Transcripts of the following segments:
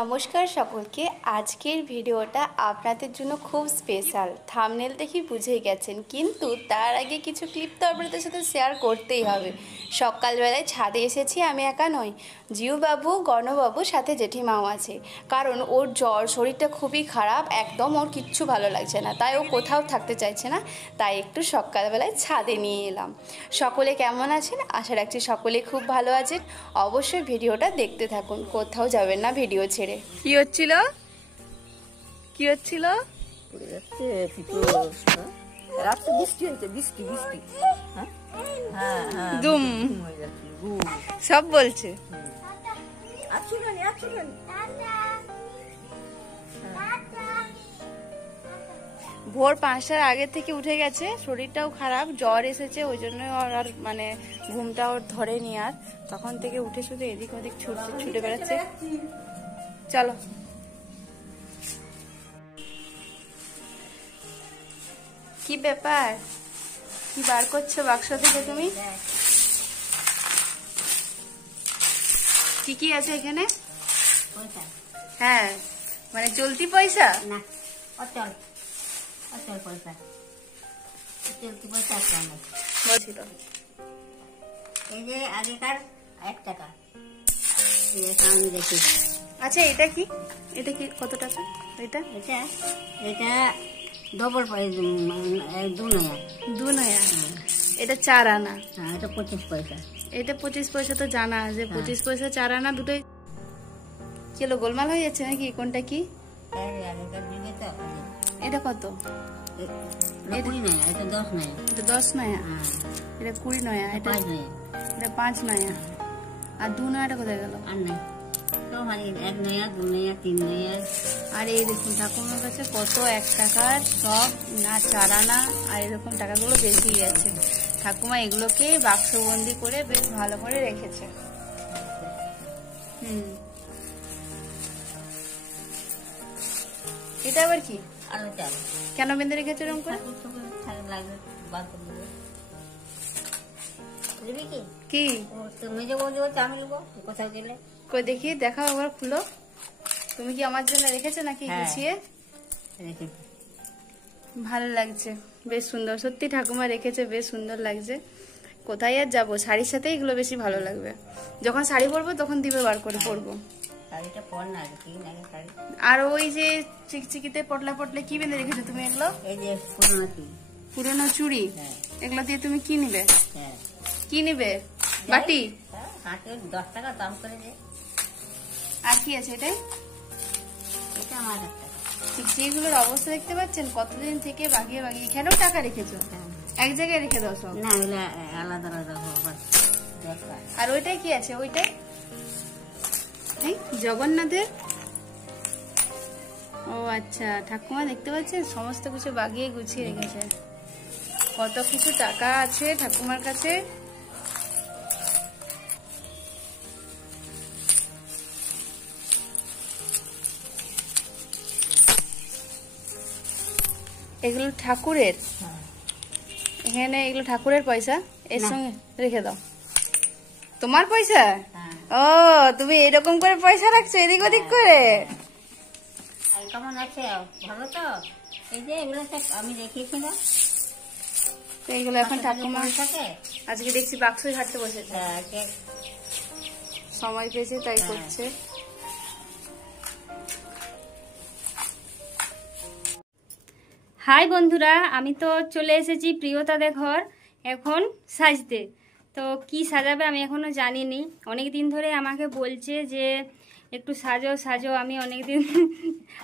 নমস্কার সকলকে। আজকের ভিডিওটা আপনাদের জন্য খুব স্পেশাল। থাম্বনেল দেখি বুঝেই গেছেন, কিন্তু তার আগে কিছু ক্লিপ তো আপনাদের সাথে শেয়ার করতেই হবে। সকালবেলায় ছাদে এসেছি, আমি একা নই, জিউবাবু, গণবাবু, সাথে জেঠিমাও আছে। কারণ ওর জ্বর, শরীরটা খুবই খারাপ, একদম ওর কিচ্ছু ভালো লাগছে না, তাই ও কোথাও থাকতে চাইছে না। তাই একটু সকালবেলায় ছাদে নিয়ে এলাম। সকলে কেমন আছেন? আশা রাখছি সকলে খুব ভালো আছেন। অবশ্যই ভিডিওটা দেখতে থাকুন, কোথাও যাবেন না ভিডিও ছেড়ে। কি হচ্ছিল? কি হচ্ছিল? দুম সব বলছে। ভোর 5টার আগে থেকে উঠে গেছে, শরীরটাও খারাপ, জ্বর এসেছে, ওই জন্য আর মানে ঘুমটা ওর ধরেনি। আর তখন থেকে উঠে শুধু এদিক ওদিক ছুটে বেড়াচ্ছে। চলো। কি ব্যাপার? কি বার করছো বাক্স থেকে তুমি? কি কি আছে এখানে? হ্যাঁ, মানে চলতি পয়সা না, অচল অচল পয়সা। চলতি পয়সা বলছিল। এই যে আগেকার 1 টাকা আমি দেখি। আচ্ছা, এটা কি? এটা কি কত টাকা? এটা এটা এটা ডবল পয়সা, 2 নয়া 2 নয়া। এটা 4 আনা। হ্যাঁ, এটা 25 পয়সা। এটা 25 পয়সা তো জানা যে 25 পয়সা 4 আনা দুটোই। কিলো গোলমাল হয়ে যাচ্ছে নাকি? কোনটা কি? এটা কত? এটা 20 নয়া। এটা 10 নয়া। এটা 10 নয়া। এটা 20 নয়া। এটা 5 নয়া। এটা 5 নয়া। আর 2 নয়াটা কোথায় গেল? আর নাই। সব হারিয়ে 1 নয়া, 2 নয়া, 3 নয়া। আর এই দেখুন ঠাকুমার কাছে কত 1 টাকার সব না 4 আনা। আর এরকম টাকাগুলো বেশি আছে। ঠাকুমা এগুলোকে বাক্সবন্দি করে বেশ ভালো করে রেখেছে। এটা আবার কি? কেন বেঁধে রেখেছো এরকম করে? কি তুমি যে বলছো আমি নেবো কোথাও গেলে? কই দেখি, দেখাও আবার, খুলো। তুমি কি আমার জন্য রেখেছো নাকি গুছিয়ে? ভালো লাগছে, বেশ সুন্দর। সত্যি ঠাকুমা রেখেছে, বেশ সুন্দর লাগছে। কোথায় আর যাবো, শাড়ির সাথে এগুলো বেশি ভালো লাগবে। যখন শাড়ি পরবো তখন দিবে বার করে পরবো। আর ওই যে চিকচিকিতে পটলা পটলা কি বেঁধে রেখেছো তুমি এগুলো? এই যে পুরনো চুড়ি। এগুলো দিয়ে তুমি কি নিবে? কি নিবে? বাটি? 10 টাকা দাম করে। আর কি আছে এটাই? এটা আমার চিকচিকিগুলোর অবস্থা দেখতে পাচ্ছেন, কতদিন থেকে বাগিয়ে বাগিয়ে। এখানেও টাকা রেখেছো? এক জায়গায় রেখে দাও সব না, আলাদা আলাদা। আর ওইটাই কি আছে? ওইটাই জগন্নাথের। ও আচ্ছা, ঠাকুমা দেখতে পাচ্ছেন সমস্ত কিছু বাগিয়ে গুছিয়ে রেখেছে। কত কিছু টাকা আছে ঠাকুমার কাছে। এগুলো ঠাকুরের, এখানে এগুলো ঠাকুরের পয়সা, এর সঙ্গে রেখে দাও। তোমার পয়সা? ও, তুমি এরকম করে পয়সা রাখছো এদিক ওদিক করে? কেমন আছে? ভালো তো? এই যে এগুলো আমি রেখেছিলাম, এইগুলো এখন ঠাকুমা আজকে দেখছি বাক্সই হাঁটতে বসেছে। সময় পেয়েছে তাই করছে। হাই বন্ধুরা, আমি তো চলে এসেছি প্রিয়তাদের ঘর এখন সাজতে। তো কি সাজাবে আমি এখনও জানিনি। অনেক দিন ধরে আমাকে বলছে যে একটু সাজো সাজো। আমি অনেক দিন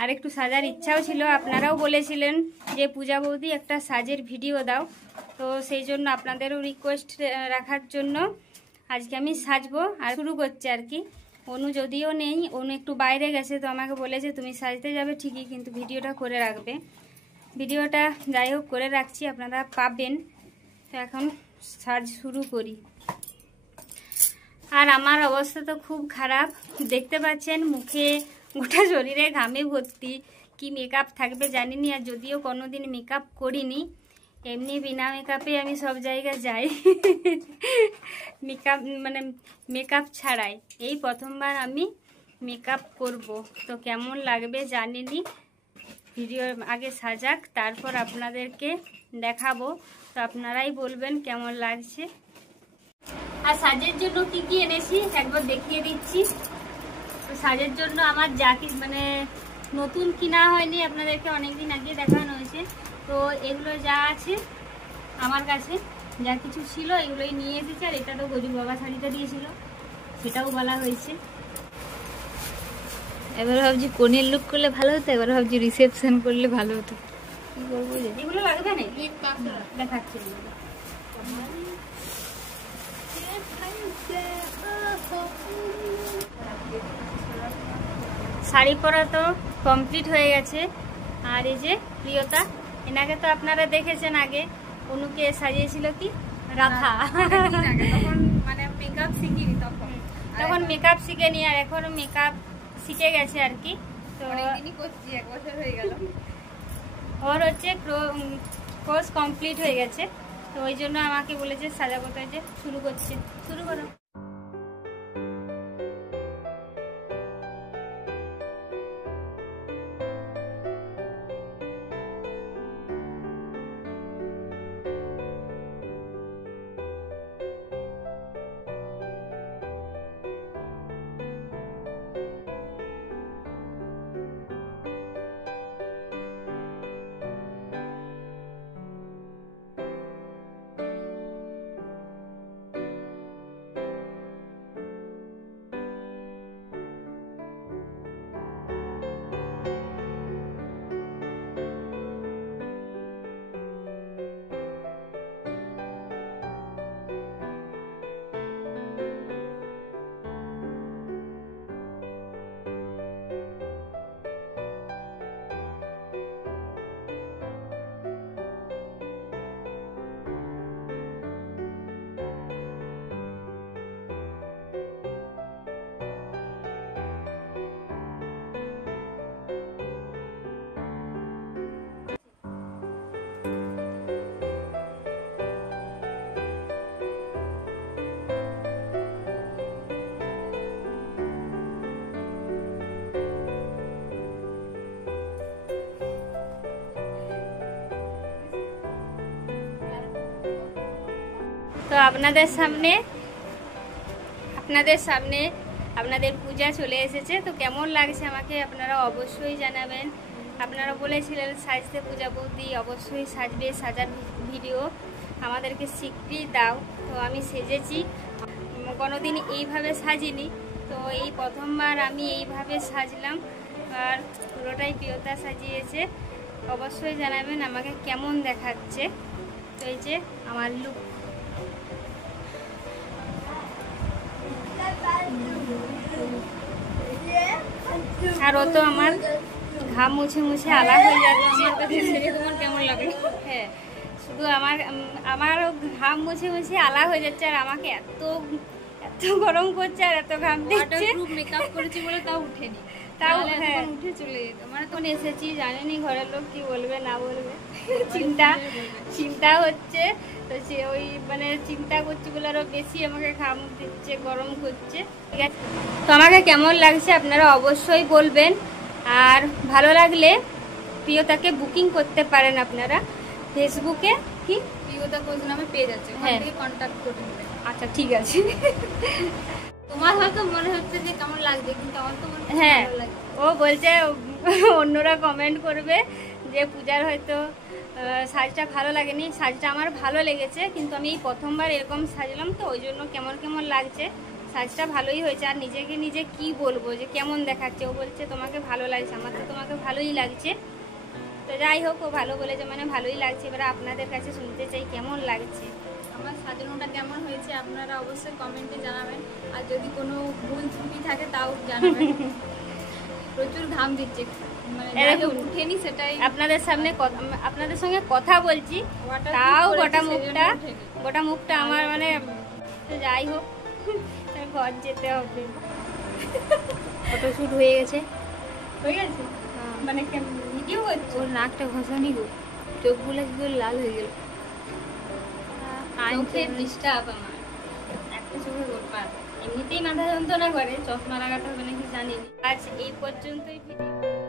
আর একটু সাজার ইচ্ছাও ছিল। আপনারাও বলেছিলেন যে পূজা বৌদি একটা সাজের ভিডিও দাও, তো সেই জন্য আপনাদেরও রিকোয়েস্ট রাখার জন্য আজকে আমি সাজবো আর শুরু করছি আর কি। অনু যদিও নেই, অনু একটু বাইরে গেছে, তো আমাকে বলেছে তুমি সাজতে যাবে ঠিকই, কিন্তু ভিডিওটা করে রাখবে। ভিডিওটা যাই হোক করে রাখছি, আপনারা পাবেন। তো এখন সাজ শুরু করি। আর আমার অবস্থা তো খুব খারাপ, দেখতে পাচ্ছেন মুখে গোটা শরীরে ঘামে ভর্তি। কি মেকআপ থাকবে জানিনি, আর যদিও কোনোদিন মেকআপ করিনি, এমনি বিনা মেকআপে আমি সব জায়গায় যাই। মেকআপ মানে মেকআপ ছাড়াই এই প্রথমবার আমি মেকআপ করব। তো কেমন লাগবে জানিনি, ভিডিওর আগে সাজাক, তারপর আপনাদেরকে দেখাবো। তো আপনারাই বলবেন কেমন লাগছে। আর সাজের জন্য কি কি এনেছি একবার দেখিয়ে দিচ্ছি। তো সাজের জন্য আমার যা কি মানে নতুন কিনা হয়নি, আপনাদেরকে অনেকদিন আগে দেখানো হয়েছে। তো এগুলো যা আছে আমার কাছে, যা কিছু ছিল এগুলোই নিয়ে এসেছে। আর এটা তো গজুর বাবা শাড়িটা দিয়েছিল, সেটাও বলা হয়েছে। এবার ভাবছি কোনের লুক করলে ভালো হতো, এবার ভাবছি রিসেপশন করলে ভালো হতো। কি করবো? এগুলো লাগবে না, দেখাচ্ছি। শাড়ি পরা তো কমপ্লিট হয়ে গেছে। আর এই যে প্রিয়তা, এনাকে তো আপনারা দেখেছেন আগে, অনুকে সাজিয়েছিল কি রাধা। মানে মেকআপ শিখিনি তখন মেকআপ শিখেনি, আর এখন মেকআপ শিখে গেছে আর কি। তো অনেকদিনই করছি, 1 বছর হয়ে গেল। ওর হচ্ছে কোর্স কমপ্লিট হয়ে গেছে। তো ওই জন্য আমাকে বলেছে সাজাবো, তো যে শুরু করছে, শুরু করো। তো আপনাদের সামনে আপনাদের পূজা চলে এসেছে। তো কেমন লাগছে আমাকে আপনারা অবশ্যই জানাবেন। আপনারা বলেছিলেন সাজতে পূজা বৌদি, অবশ্যই সাজবে, সাজার ভিডিও আমাদেরকে স্বীকৃতি দাও। তো আমি সেজেছি, কোনোদিন এইভাবে সাজিনি। তো এই প্রথমবার আমি এইভাবে সাজলাম, আর পুরোটাই প্রিয়তা সাজিয়েছে। অবশ্যই জানাবেন আমাকে কেমন দেখাচ্ছে। তো এই যে আমার লুক। আর ও তো আমার ঘাম মুছে মুছে আলা হয়ে যাচ্ছে। তোমার কেমন লাগে? হ্যাঁ, শুধু আমারও ঘাম মুছে মুছে আলা হয়ে যাচ্ছে। আর আমাকে এত গরম করছে আর এত ঘাম দিচ্ছে। মেকআপ করেছি বলে তাও উঠেনি, তাও হ্যাঁ উঠে চলে যেত। মানে তখন এসেছি, জানেনি ঘরের লোক কি বলবে না বলবে, চিন্তা হচ্ছে। তো সে ওই মানে চিন্তা করছি বলে আরো বেশি আমাকে ঘাম দিচ্ছে, গরম করছে। ঠিক আছে, তো আমাকে কেমন লাগছে আপনারা অবশ্যই বলবেন। আর ভালো লাগলে প্রিয়তাকে বুকিং করতে পারেন আপনারা ফেসবুকে, কি প্রিয়তা কোচ নামে পেজ আছে, ওখান থেকে কন্টাক্ট করে নেবেন। আচ্ছা ঠিক আছে। তোমার হয়তো মনে হচ্ছে যে কেমন লাগছে, কিন্তু আমার তো মনে হচ্ছে হ্যাঁ, ভালো লাগছে। ও বলছে অন্যরা কমেন্ট করবে যে পূজার হয়তো সাজটা ভালো লাগেনি। সাজটা আমার ভালো লেগেছে, কিন্তু আমি এই প্রথমবার এরকম সাজলাম, তো ওই জন্য কেমন লাগছে। সাজটা ভালোই হয়েছে। আর নিজেকে নিজে কি বলবো যে কেমন দেখাচ্ছে। ও বলছে তোমাকে ভালো লাগছে, আমার তো তোমাকে ভালোই লাগছে। তো যাই হোক, ও ভালো বলেছে মানে ভালোই লাগছে। এবার আপনাদের কাছে শুনতে চাই কেমন লাগছে, আমার সাজানোটা কেমন হয়েছে আপনারা অবশ্যই কমেন্টে জানাবেন। আর যদি কোনো ভুল ত্রুটি থাকে তাও জানাবেন। প্রচুর ঘাম দিচ্ছে, মানে উঠেনি, সেটাই আপনাদের সামনে আপনাদের সঙ্গে কথা বলছি, তাও গোটা মুখটা আমার মানে। তো যাই হোক, ঘর যেতে হবে। ফটোশুট হয়ে গেছে। মানে ভিডিও হচ্ছে। ওর নাকটা ঘষানি গো, চোখগুলো কি করে লাল হয়ে গেল। চোখের ডিস্টার্ব আমার, একটা চোখে গোটপাত। এমনিতেই মাথা যন্ত্রণা করে, চশমা লাগাতে হবে নাকি জানি না। আজ এই পর্যন্তই ভিডিও।